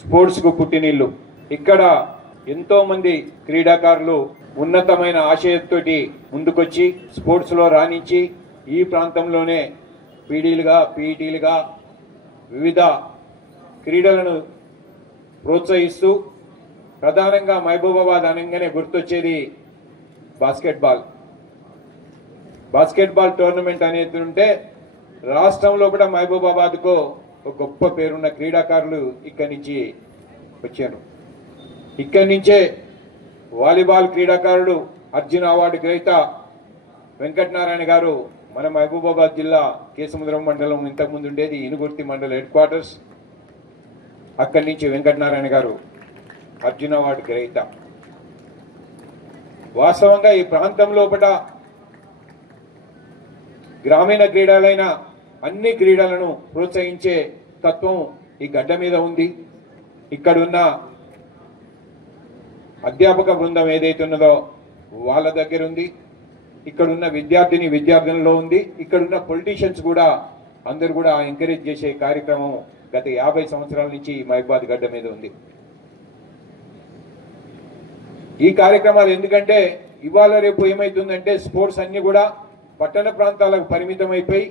స్పోర్ట్స్కు పుట్టినిల్లు. ఇక్కడ ఎంతో మంది క్రీడాకారులు ఉన్నతమైన ఆశయంతోటి ముందుకొచ్చి స్పోర్ట్స్లో రాణించి ఈ ప్రాంతంలోనే పీడీలుగా పీఈటీలుగా వివిధ క్రీడలను ప్రోత్సహిస్తూ ప్రధానంగా మహబూబాబాద్ అనగానే గుర్తొచ్చేది బాస్కెట్బాల్ టోర్నమెంట్ అనేది ఉంటే రాష్ట్రంలో కూడా మహబూబాబాద్కు ఒక గొప్ప పేరున్న క్రీడాకారులు ఇక్కడి నుంచి వచ్చారు. ఇక్కడి నుంచే వాలీబాల్ క్రీడాకారుడు అర్జున్ అవార్డు గ్రహీత వెంకటనారాయణ గారు మన మహబూబాబాద్ జిల్లా కేసముద్రం మండలం ఇంతకుముందు ఉండేది ఇనుగుర్తి మండల హెడ్ క్వార్టర్స్, అక్కడి నుంచి వెంకటనారాయణ గారు అర్జున్ అవార్డు గ్రహీత. వాస్తవంగా ఈ ప్రాంతం లోపల గ్రామీణ క్రీడలైన అన్ని క్రీడలను ప్రోత్సహించే తత్వం ఈ గడ్డ మీద ఉంది. ఇక్కడున్న అధ్యాపక బృందం ఏదైతే ఉన్నదో వాళ్ళ దగ్గర ఉంది, ఇక్కడున్న విద్యార్థులలో ఉంది, ఇక్కడున్న పొలిటీషియన్స్ కూడా అందరూ కూడా ఎంకరేజ్ చేసే కార్యక్రమం గత 50 సంవత్సరాల నుంచి మహబూబాబాద్ గడ్డ మీద ఉంది. ఈ కార్యక్రమాలు ఎందుకంటే ఇవాళ రేపు ఏమైతుందంటే స్పోర్ట్స్ అన్ని కూడా పట్టణ ప్రాంతాలకు పరిమితం అయిపోయి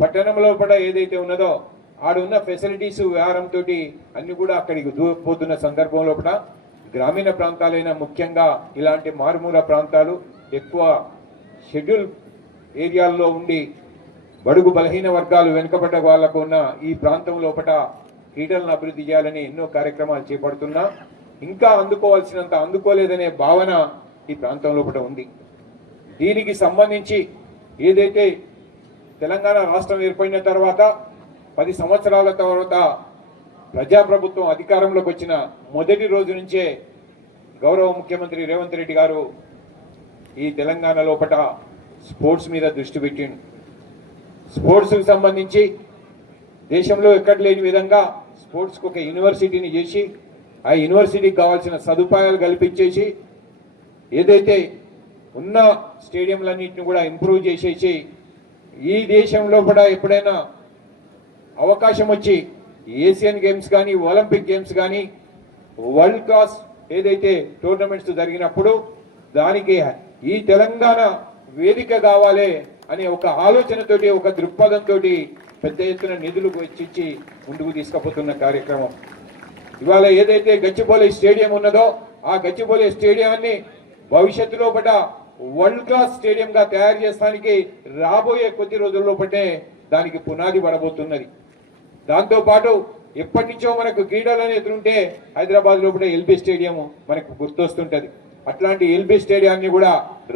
పట్టణంలో కూడా ఏదైతే ఉన్నదో ఆడున్న ఫెసిలిటీస్ వ్యవహారంతో అన్ని కూడా అక్కడికి పోతున్న సందర్భంలో కూడా గ్రామీణ ప్రాంతాలైన ముఖ్యంగా ఇలాంటి మారుమూల ప్రాంతాలు ఎక్కువ షెడ్యూల్ ఏరియాల్లో ఉండి బడుగు బలహీన వర్గాలు వెనుకబడ్డ వాళ్లకు ఉన్న ఈ ప్రాంతం లోపల క్రీడలను అభివృద్ధి చేయాలని ఎన్నో కార్యక్రమాలు చేపడుతున్నా ఇంకా అందుకోవాల్సినంత అందుకోలేదనే భావన ఈ ప్రాంతం లోపల ఉంది. దీనికి సంబంధించి ఏదైతే తెలంగాణ రాష్ట్రం ఏర్పడిన తర్వాత 10 సంవత్సరాల తర్వాత ప్రజాప్రభుత్వం అధికారంలోకి వచ్చిన మొదటి రోజు నుంచే గౌరవ ముఖ్యమంత్రి రేవంత్ రెడ్డి గారు ఈ తెలంగాణ లోపల స్పోర్ట్స్ మీద దృష్టి పెట్టిండు. స్పోర్ట్స్కి సంబంధించి దేశంలో ఎక్కడ లేని విధంగా స్పోర్ట్స్కి ఒక యూనివర్సిటీని చేసి ఆ యూనివర్సిటీకి కావాల్సిన సదుపాయాలు కల్పించేసి ఏదైతే ఉన్న స్టేడియంలన్నింటిని కూడా ఇంప్రూవ్ చేసేసి ఈ దేశంలో కూడా ఎప్పుడైనా అవకాశం వచ్చి ఏషియన్ గేమ్స్ కానీ ఒలింపిక్ గేమ్స్ కానీ వరల్డ్ క్లాస్ ఏదైతే టోర్నమెంట్స్ జరిగినప్పుడు దానికి ఈ తెలంగాణ వేదిక కావాలి అనే ఒక ఆలోచనతోటి ఒక దృక్పథంతో పెద్ద ఎత్తున నిధులు వెచ్చించి ముందుకు తీసుకుపోతున్న కార్యక్రమం. ఇవాళ ఏదైతే గచ్చిబౌలి స్టేడియం ఉన్నదో ఆ గచ్చిబౌలి స్టేడియాన్ని భవిష్యత్తులో పట వరల్డ్ క్లాస్ స్టేడియంగా తయారు చేస్తానికి రాబోయే కొద్ది రోజుల్లో పట్టే దానికి పునాది పడబోతున్నది. దాంతోపాటు ఎప్పటి నుంచో మనకు క్రీడలు అనేది ఉంటే హైదరాబాద్ లోపల ఎల్బీ స్టేడియం మనకు గుర్తొస్తుంటది. అట్లాంటి ఎల్బీ స్టేడియాన్ని కూడా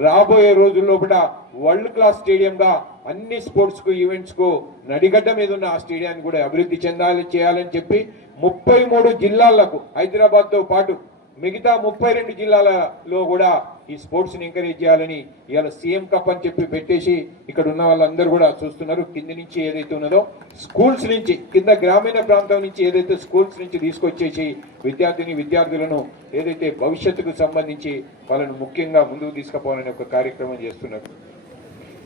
రాబోయే రోజుల్లో కూడా వరల్డ్ క్లాస్ స్టేడియంగా అన్ని స్పోర్ట్స్ కు ఈవెంట్స్ కు నడిగడ్డ మీద ఉన్న ఆ స్టేడియాన్ని కూడా అభివృద్ధి చేయాలని చెప్పి 33 జిల్లాలకు హైదరాబాద్ తో పాటు మిగతా 32 జిల్లాలలో కూడా ఈ స్పోర్ట్స్ ని ఎంకరేజ్ చేయాలని ఇవాళ సీఎం కప్ అని చెప్పి పెట్టేసి ఇక్కడ ఉన్న వాళ్ళందరూ కూడా చూస్తున్నారు. కింది నుంచి ఏదైతే ఉన్నదో స్కూల్స్ నుంచి కింద గ్రామీణ ప్రాంతం నుంచి ఏదైతే స్కూల్స్ నుంచి తీసుకొచ్చేసి విద్యార్థులను ఏదైతే భవిష్యత్తుకు సంబంధించి వాళ్ళను ముఖ్యంగా ముందుకు తీసుకుపోవాలని ఒక కార్యక్రమం చేస్తున్నారు.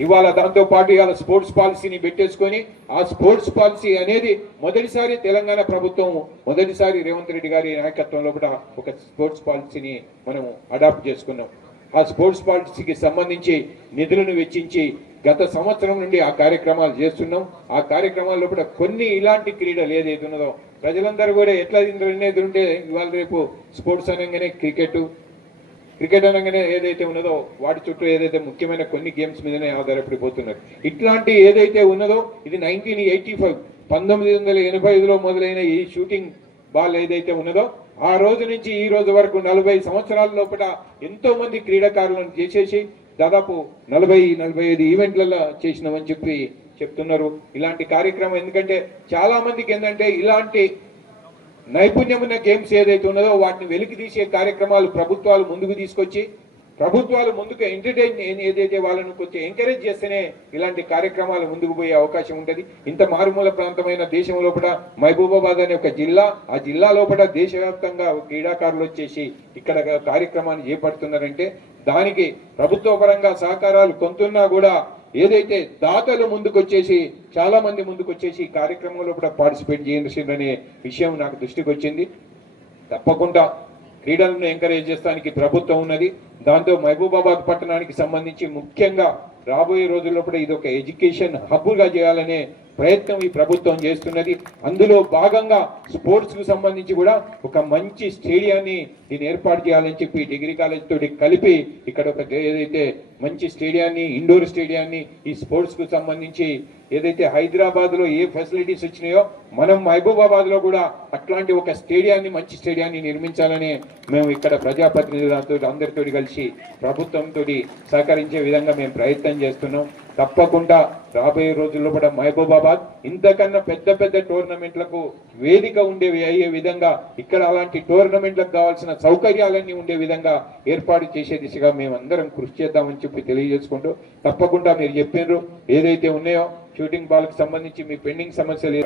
ఇవాళ దాంతో పాటు ఇవాళ స్పోర్ట్స్ పాలసీని పెట్టేసుకొని ఆ స్పోర్ట్స్ పాలసీ అనేది మొదటిసారి తెలంగాణ ప్రభుత్వం మొదటిసారి రేవంత్ రెడ్డి గారి నాయకత్వంలో కూడా ఒక స్పోర్ట్స్ పాలసీని మనం అడాప్ట్ చేసుకున్నాం. ఆ స్పోర్ట్స్ పాలసీకి సంబంధించి నిధులను వెచ్చించి గత సంవత్సరం నుండి ఆ కార్యక్రమాలు చేస్తున్నాం. ఆ కార్యక్రమాల్లో కూడా కొన్ని ఇలాంటి క్రీడలు ఏదైతే ఉన్నదో ప్రజలందరూ కూడా ఎట్లా నిర్ణయం ఉంటే ఇవాళ రేపు స్పోర్ట్స్ అనగానే క్రికెట్ అనగానే ఏదైతే ఉన్నదో వాటి చుట్టూ ఏదైతే ముఖ్యమైన కొన్ని గేమ్స్ మీదనే ఆధారపడిపోతున్నారు. ఇట్లాంటి ఏదైతే ఉన్నదో ఇది 1985లో మొదలైన ఈ షూటింగ్ బాల్ ఏదైతే ఉన్నదో ఆ రోజు నుంచి ఈ రోజు వరకు 40 సంవత్సరాల లోపల ఎంతో మంది క్రీడాకారులను చేసేసి దాదాపు 40-45 ఈవెంట్లలో చేసినామని చెప్పి చెప్తున్నారు. ఇలాంటి కార్యక్రమం ఎందుకంటే చాలా మందికి ఏంటంటే ఇలాంటి నైపుణ్యం ఉన్న గేమ్స్ ఏదైతే ఉన్నదో వాటిని వెలికి తీసే కార్యక్రమాలు ప్రభుత్వాలు ముందుకు తీసుకొచ్చి ప్రభుత్వాలు ముందుకు ఎంటర్టైన్ ఏదైతే వాళ్ళను కొంచెం ఎంకరేజ్ చేస్తేనే ఇలాంటి కార్యక్రమాలు ముందుకు పోయే అవకాశం ఉంటుంది. ఇంత మారుమూల ప్రాంతమైన దేశం లోపల మహబూబాబాద్ అనే ఒక జిల్లా, ఆ జిల్లా లోపల దేశవ్యాప్తంగా క్రీడాకారులు వచ్చేసి ఇక్కడ కార్యక్రమాన్ని చేపడుతున్నారంటే దానికి ప్రభుత్వ పరంగా సహకారాలు కొంతున్నా కూడా ఏదైతే దాతలు ముందుకొచ్చేసి చాలా మంది ముందుకొచ్చేసి ఈ కార్యక్రమంలో కూడా పార్టిసిపేట్ చేయాల్సిందనే విషయం నాకు దృష్టికి వచ్చింది. తప్పకుండా క్రీడలను ఎంకరేజ్ చేస్తానికి ప్రభుత్వం ఉన్నది. దాంతో మహబూబాబాద్ పట్టణానికి సంబంధించి ముఖ్యంగా రాబోయే రోజుల్లో కూడా ఇది ఒక ఎడ్యుకేషన్ హబ్గా చేయాలనే ప్రయత్నం ఈ ప్రభుత్వం చేస్తున్నది. అందులో భాగంగా స్పోర్ట్స్ కు సంబంధించి కూడా ఒక మంచి స్టేడియాన్ని దీన్ని ఏర్పాటు చేయాలని చెప్పి డిగ్రీ కాలేజ్ తోటి కలిపి ఇక్కడ ఒక ఏదైతే మంచి స్టేడియాన్ని ఇండోర్ స్టేడియాన్ని ఈ స్పోర్ట్స్ కు సంబంధించి ఏదైతే హైదరాబాద్ లో ఏ ఫెసిలిటీస్ వచ్చినాయో మనం మహబూబాబాద్ లో కూడా అట్లాంటి ఒక స్టేడియాన్ని మంచి స్టేడియాన్ని నిర్మించాలని మేము ఇక్కడ ప్రజాప్రతినిధులతో అందరితో కలిసి ప్రభుత్వంతో సహకరించే విధంగా మేము ప్రయత్నం చేస్తున్నాం. తప్పకుండా రాబోయే రోజుల్లో కూడా మహబూబాబాద్ ఇంతకన్నా పెద్ద పెద్ద టోర్నమెంట్లకు వేదిక అయ్యే విధంగా ఇక్కడ అలాంటి టోర్నమెంట్లకు కావాల్సిన సౌకర్యాలన్నీ ఉండే విధంగా ఏర్పాటు చేసే దిశగా మేము అందరం కృషి చేద్దామని చెప్పి తెలియజేసుకుంటూ తప్పకుండా మీరు చెప్పినారు ఏదైతే ఉన్నాయో షూటింగ్ బాల్ కి సంబంధించి మీ పెండింగ్ సమస్యలు